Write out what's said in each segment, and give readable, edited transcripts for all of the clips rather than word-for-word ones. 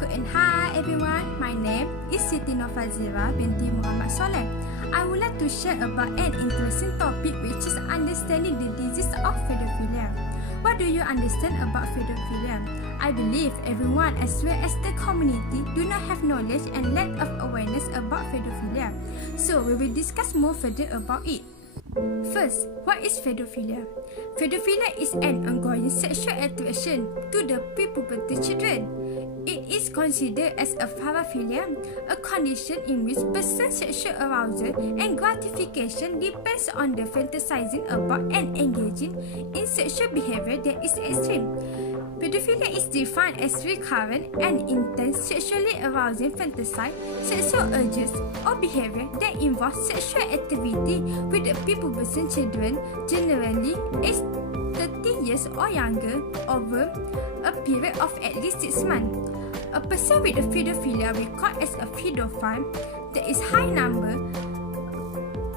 Good and hi everyone, my name is Siti Faziera, binti Muhammad Solleh. I would like to share about an interesting topic which is understanding the disease of pedophilia. What do you understand about pedophilia? I believe everyone as well as the community do not have knowledge and lack of awareness about pedophilia. So we will discuss more further about it. First, what is pedophilia? Pedophilia is an ongoing sexual attraction to the pre-puberty children. It is considered as a paraphilia, a condition in which person's sexual arousal and gratification depends on the fantasizing about and engaging in sexual behavior that is extreme. Pedophilia is defined as recurrent and intense sexually arousing fantasy, sexual urges, or behavior that involve sexual activity with the prepubescent children, generally aged 30 years or younger, over a period of at least 6 months. A person with a pedophilia will called as a pedophile. There is high number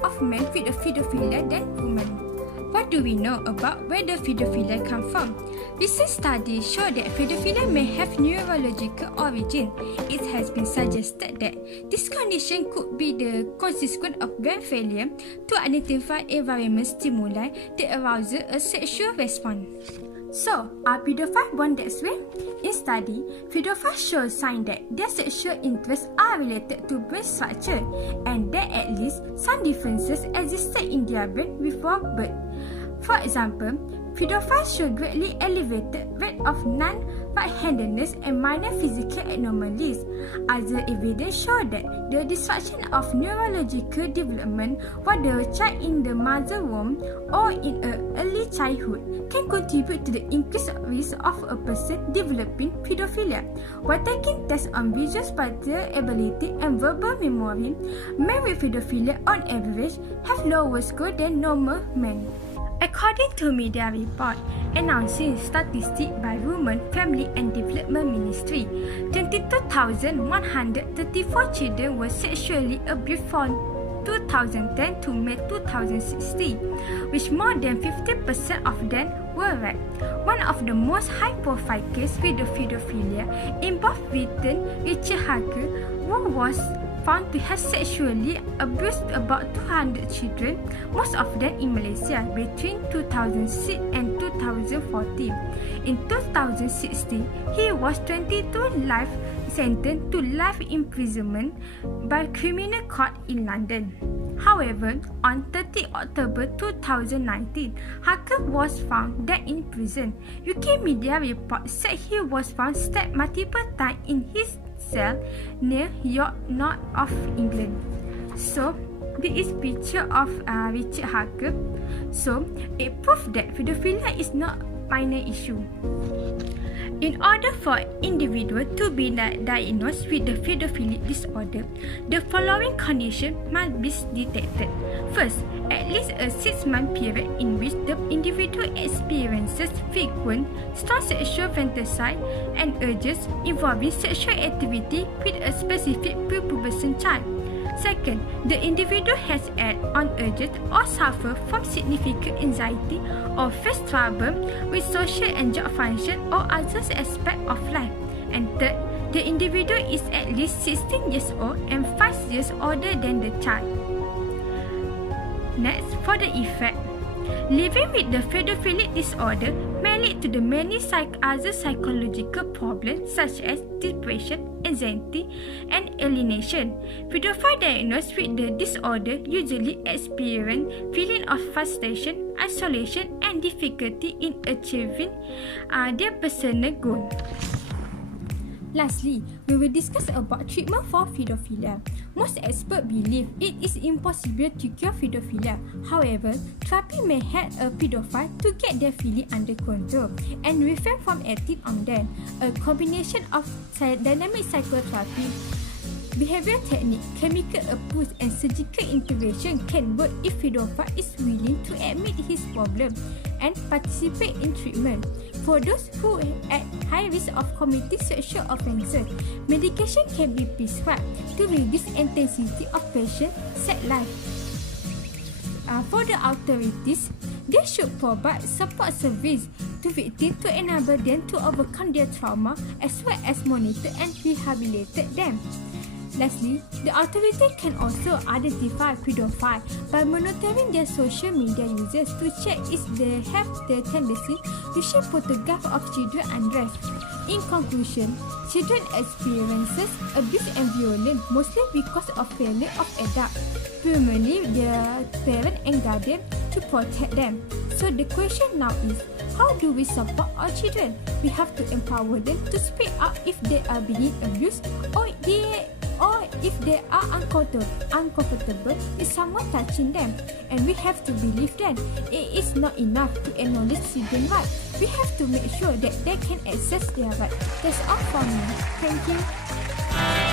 of men with a pedophilia than women. What do we know about where the pedophilia come from? Recent studies show that pedophilia may have neurological origin. It has been suggested that this condition could be the consequence of brain failure to identify environment stimuli that arouse a sexual response. So, are pedophiles born that way? In study, pedophiles show signs that their sexual interests are related to brain structure and that at least some differences existed in their brain before birth. For example, pedophiles show greatly elevated rate of non-right-handedness and minor physical anomalies. Other evidence show that the disruption of neurological development while the child in the mother womb or in early childhood can contribute to the increased risk of a person developing pedophilia. While taking tests on visual spatial ability and verbal memory, men with pedophilia on average have lower score than normal men. According to media report announcing statistics by Women, Family and Development Ministry, 22,134 children were sexually abused from 2010 to May 2016, which more than 50% of them were raped. One of the most high-profile cases with the pedophilia involved Britain Richard Hager, who was found to have sexually abused about 200 children, most of them in Malaysia, between 2006 and 2014. In 2016, he was 22 life sentenced to life imprisonment by criminal court in London. However, on 30 October 2019, Hacker was found dead in prison. UK media reports said he was found stabbed multiple times in his cell near York, north of England. So, this is picture of Richard Hacker. So, it proves that pedophilia is not minor issue. In order for individual to be diagnosed with the pedophilic disorder, the following condition must be detected. First, at least a 6-month period in which the individual experiences frequent, strong sexual fantasy and urges involving sexual activity with a specific prepubescent child. Second, the individual has add-on urges or suffer from significant anxiety or face trouble with social and job function or other aspects of life. And third, the individual is at least 16 years old and 5 years older than the child. Next, for the effect. Living with the pedophilic disorder may lead to the many other psychological problems such as depression, anxiety, and alienation. Pedophiles diagnosed with the disorder usually experience feeling of frustration, isolation, and difficulty in achieving their personal goals. Lastly, we will discuss about treatment for pedophilia. Most experts believe it is impossible to cure pedophilia. However, therapy may help a pedophile to get their feelings under control and refrain from acting on them. A combination of dynamic psychotherapy, behavioral technique, chemical abuse, and surgical intervention can work if pedophile is willing to admit his problem and participate in treatment. For those who are at high risk of committing sexual offences, medication can be prescribed to reduce intensity of patient's sex life. For the authorities, they should provide support service to victims to enable them to overcome their trauma as well as monitor and rehabilitate them. Lastly, the authority can also identify pedophiles by monitoring their social media users to check if they have the tendency to share photographs of children undressed. In conclusion, children experiences abuse and violence mostly because of failure of adults, primarily their parents and guardians, to protect them. So the question now is, how do we support our children? We have to empower them to speak up if they are being abused or if they are uncomfortable with someone touching them. And we have to believe them. It is not enough to acknowledge children's rights. We have to make sure that they can access their rights. That's all from me. Thank you.